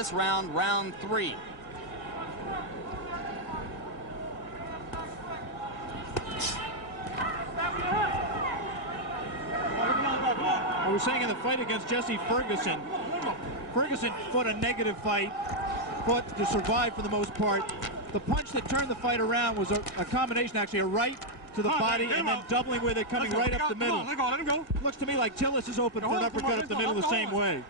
This round, round 3. I was saying in the fight against Jesse Ferguson, Ferguson fought a negative fight, fought to survive for the most part. The punch that turned the fight around was a combination, actually, a right to the body and then doubling with it, coming right up the middle. Let him go. Looks to me like Tillis is open for an uppercut up the middle the same way.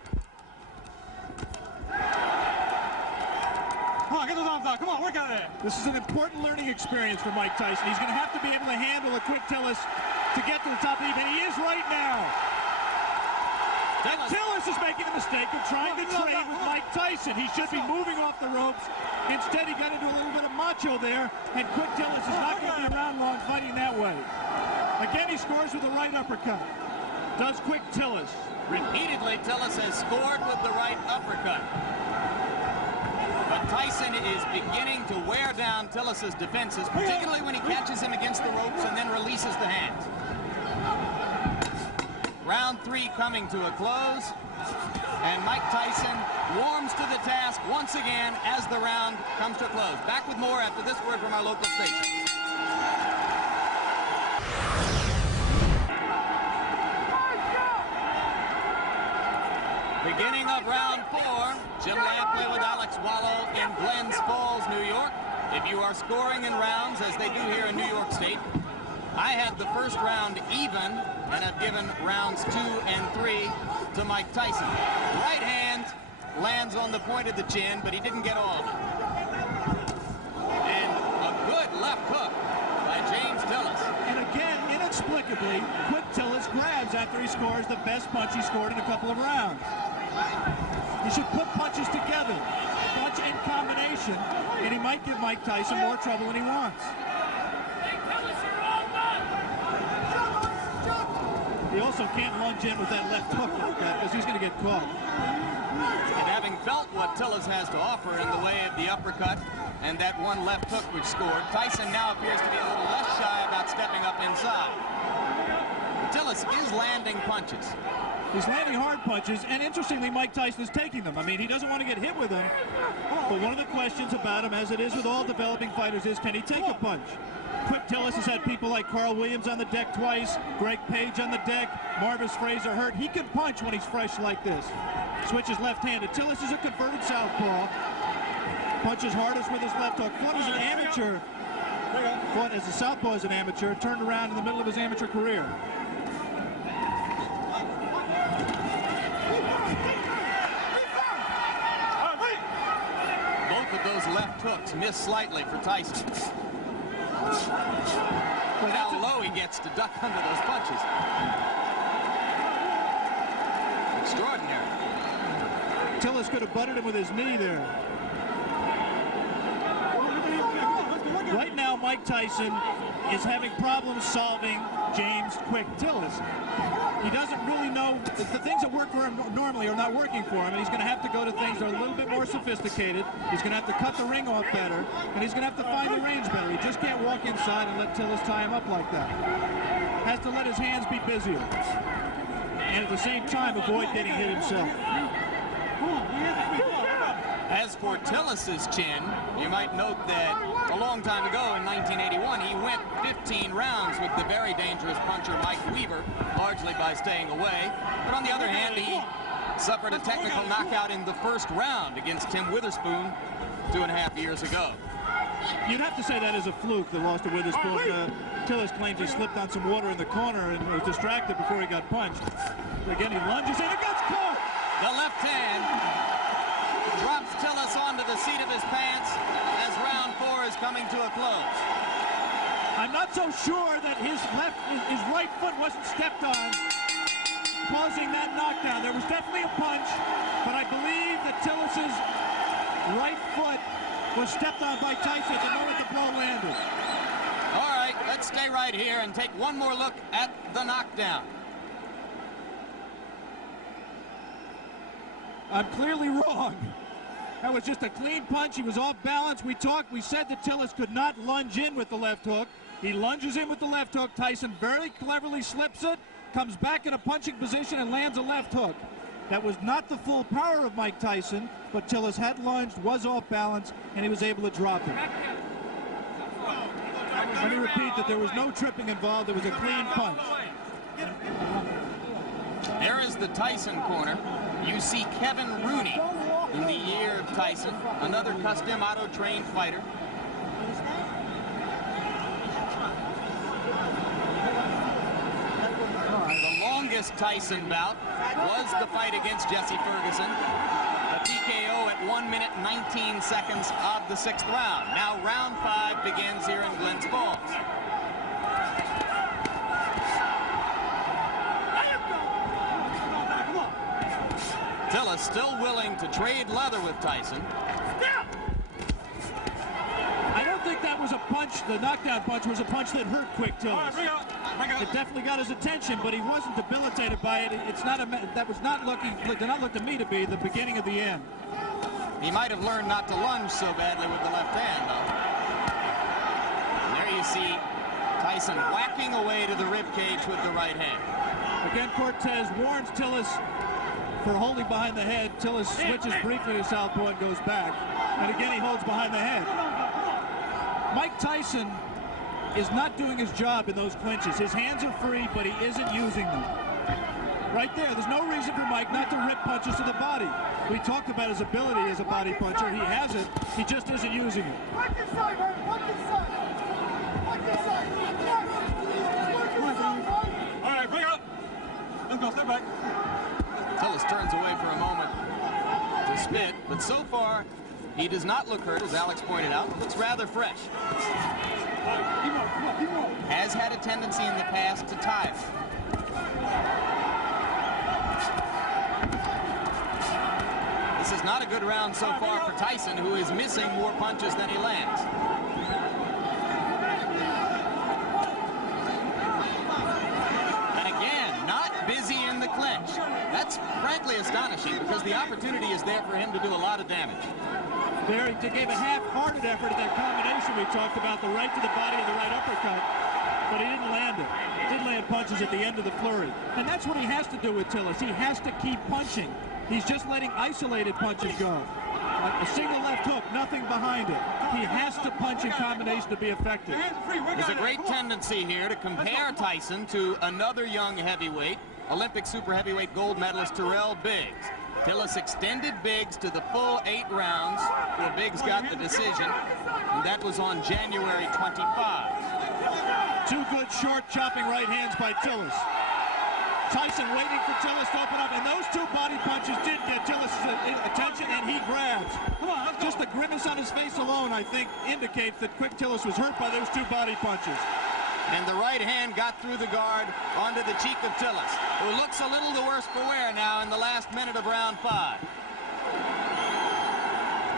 Come on, get those arms out. Come on, work out there. This is an important learning experience for Mike Tyson. He's going to have to be able to handle a quick Tillis to get to the top of the heap, and he is right now. And Tillis is making the mistake of trying to trade with Mike Tyson. He should be moving off the ropes. Instead, he got into a little bit of macho there, and Quick Tillis is not going to be around long fighting that way. Again, he scores with the right uppercut. Does Quick Tillis. Repeatedly, Tillis has scored with the right uppercut. But Tyson is beginning to wear down Tillis' defenses, particularly when he catches him against the ropes and then releases the hands. Round 3 coming to a close, and Mike Tyson warms to the task once again as the round comes to a close. Back with more after this word from our local station. Beginning of round 4, Jim Lampley with Alex Wallow in Glens Falls, New York. If you are scoring in rounds, as they do here in New York State, I had the first round even and have given rounds 2 and 3 to Mike Tyson. Right hand lands on the point of the chin, but he didn't get all of it. And a good left hook by James Tillis. And again, inexplicably, Quick Tillis grabs after he scores the best punch he scored in a couple of rounds. He should put punches together, punch in combination, and he might give Mike Tyson more trouble than he wants. He also can't lunge in with that left hook like that because he's going to get caught. And having felt what Tillis has to offer in the way of the uppercut and that one left hook which scored, Tyson now appears to be a little less shy about stepping up inside. Tillis is landing punches. He's landing hard punches, and interestingly, Mike Tyson is taking them. I mean, he doesn't want to get hit with them, but one of the questions about him, as it is with all developing fighters, is can he take a punch? Quick Tillis has had people like Carl Williams on the deck twice, Greg Page on the deck, Marvis Fraser hurt. He can punch when he's fresh like this. Switches left-handed. Tillis is a converted southpaw. Punches hardest with his left hook. Fought as an amateur. Fought as a southpaw as an amateur. Turned around in the middle of his amateur career. Both of those left hooks miss slightly for Tyson. But how low he gets to duck under those punches. Extraordinary. Tillis could have butted him with his knee there. Right now, Mike Tyson is having problems solving James Quick Tillis. He doesn't really know the things that work for him normally are not working for him, and he's going to have to go to things that are a little bit more sophisticated. He's going to have to cut the ring off better, and he's going to have to find the range better. He just can't walk inside and let Tillis tie him up like that. Has to let his hands be busier, and at the same time avoid getting hit himself. As for Tillis' chin, you might note that a long time ago in 1981, he went 15 rounds with the very dangerous puncher Mike Weaver, largely by staying away. But on the other hand, he suffered a technical knockout in the first round against Tim Witherspoon 2.5 years ago. You'd have to say that is a fluke, the loss to Witherspoon. Tillis claims he slipped on some water in the corner and was distracted before he got punched. Again, he lunges in and gets caught! The left hand drops Tillis onto the seat of his pants as round 4 is coming to a close. I'm not so sure that his right foot wasn't stepped on, causing that knockdown. There was definitely a punch, but I believe that Tillis' right foot was stepped on by Tyson at the moment the blow landed. All right, let's stay right here and take one more look at the knockdown. I'm clearly wrong. That was just a clean punch. He was off balance. We said that Tillis could not lunge in with the left hook. He lunges in with the left hook. Tyson very cleverly slips it, comes back in a punching position and lands a left hook. That was not the full power of Mike Tyson, but Tillis had lunged, was off balance, and he was able to drop it. Let me repeat that there was no tripping involved. It was a clean punch. There is the Tyson corner. You see Kevin Rooney in the year of Tyson, another custom auto-trained fighter. The longest Tyson bout was the fight against Jesse Ferguson. The TKO at 1 minute 19 seconds of the 6th round. Now round 5 begins here in Glens Falls. Tillis still willing to trade leather with Tyson. I don't think that was a punch. The knockdown punch was a punch that hurt Quick Tillis. It definitely got his attention, but he wasn't debilitated by it. It's not that was not looking. Did not look to me to be the beginning of the end. He might have learned not to lunge so badly with the left hand, though. And there you see Tyson whacking away to the rib cage with the right hand. Again, Cortez warns Tillis for holding behind the head. Tillis switches briefly to southpaw and goes back. And again, he holds behind the head. Mike Tyson is not doing his job in those clinches. His hands are free, but he isn't using them. Right there, there's no reason for Mike not to rip punches to the body. We talked about his ability as a body puncher. He has it. He just isn't using it. All right, bring it up. Let's go, step back. Tillis turns away for a moment to spit, but so far, he does not look hurt, as Alex pointed out. Looks rather fresh. Has had a tendency in the past to tire. This is not a good round so far for Tyson, who is missing more punches than he lands. And again, not busy in the clinch. That's frankly astonishing, because the opportunity is there for him to do a lot of damage. There, he gave a half-hearted effort at that combination we talked about, the right to the body and the right uppercut, but he didn't land it. Did land punches at the end of the flurry. And that's what he has to do with Tillis. He has to keep punching. He's just letting isolated punches go. A single left hook, nothing behind it. He has to punch in combination to be effective. There's a great tendency here to compare Tyson to another young heavyweight, Olympic super heavyweight gold medalist Terrell Biggs. Tillis extended Biggs to the full 8 rounds, where Biggs got the decision, and that was on January 25. 2 good short chopping right hands by Tillis. Tyson waiting for Tillis to open up, and those 2 body punches did get Tillis' attention, and he grabs. Just the grimace on his face alone, I think, indicates that Quick Tillis was hurt by those 2 body punches. And the right hand got through the guard onto the cheek of Tillis, who looks a little the worse for wear now in the last minute of round 5.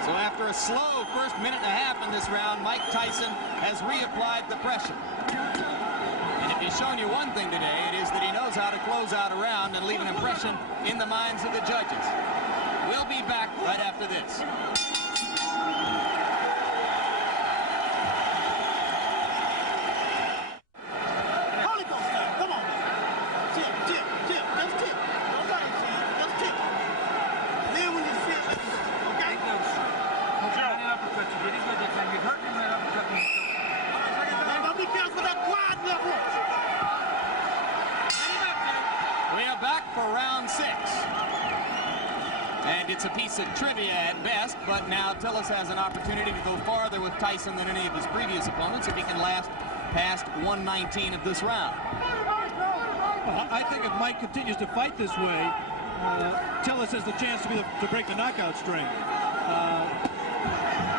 So after a slow first minute and a half in this round, Mike Tyson has reapplied the pressure. And if he's shown you one thing today, it is that he knows how to close out a round and leave an impression in the minds of the judges. We'll be back right after this. It's a piece of trivia at best, but now Tillis has an opportunity to go farther with Tyson than any of his previous opponents if he can last past 119 of this round. Well, I think if Mike continues to fight this way, Tillis has the chance to break the knockout string.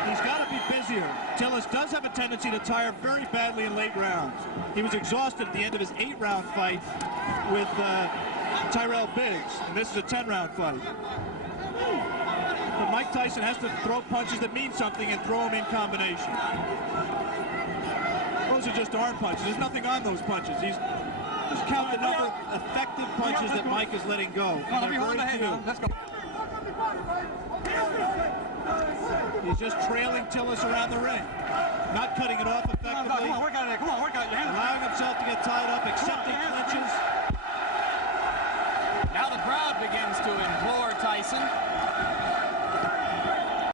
He's got to be busier. Tillis does have a tendency to tire very badly in late rounds. He was exhausted at the end of his 8-round fight with Tyrell Biggs, and this is a 10-round fight. But Mike Tyson has to throw punches that mean something and throw them in combination. Those are just arm punches. There's nothing on those punches. Just count the number of effective punches that Mike is letting go. And they're very few. Let's go. He's just trailing Tillis around the ring. Not cutting it off effectively. Come on, work out of there. Come on, work out. Your hands. Allowing himself to get tied up, accepting clinches. Now the crowd begins to implore Tyson.